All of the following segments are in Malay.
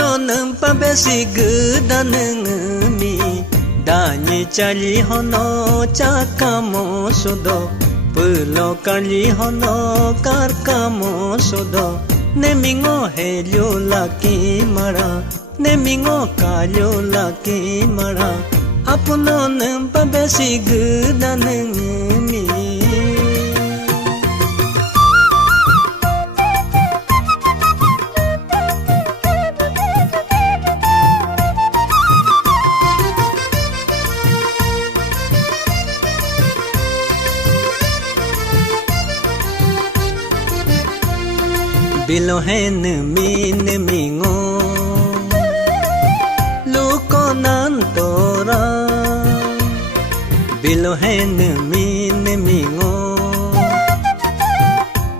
Apuno nang pabesi gedan mi Danyi cali hono cakamo sodo Pulo kali hono karkamo sodo Nemingo helio laki mara Nemingo kalio laki mara Apuno nang pabesi gedan mi Bilohen min mingo Luko nantora Bilohen min mingo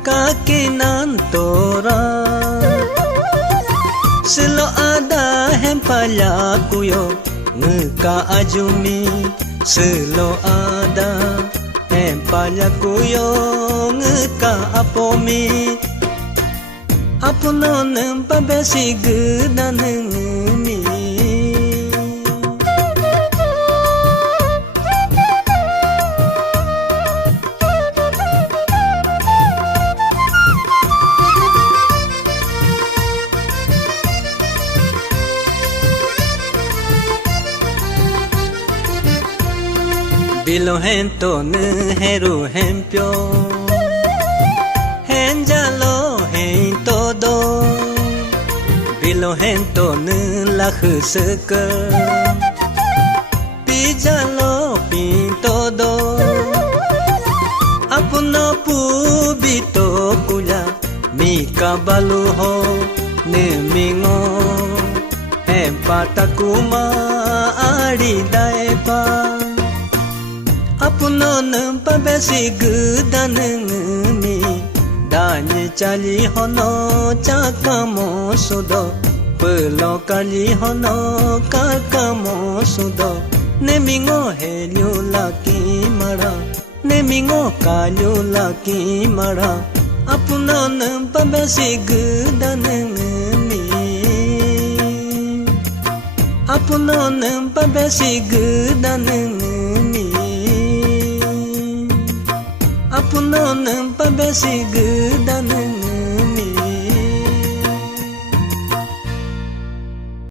Kaki nantora Silo ada hempala kuyo Ngka ajumi Silo ada hempala kuyo Ngka apomi Apuno nang pabesi gedan mi Bilohen to ne heru hempyo Henjalo hen todo Bilohen to ne lakh seka Pijalo pin todo Apuno pubito kula Mika balu ho ne mingo Hempata kuma ari daepa Apuno nang pabesi gedan mi Danyi cali hono cakamo sodo Pulo kali hono kakamo sodo Nemingo helio laki mara Nemingo kalio laki mara Apuno nang pabesi gedan mi Apuno nang pabesi gedan mi Apuno nang pabesi gedan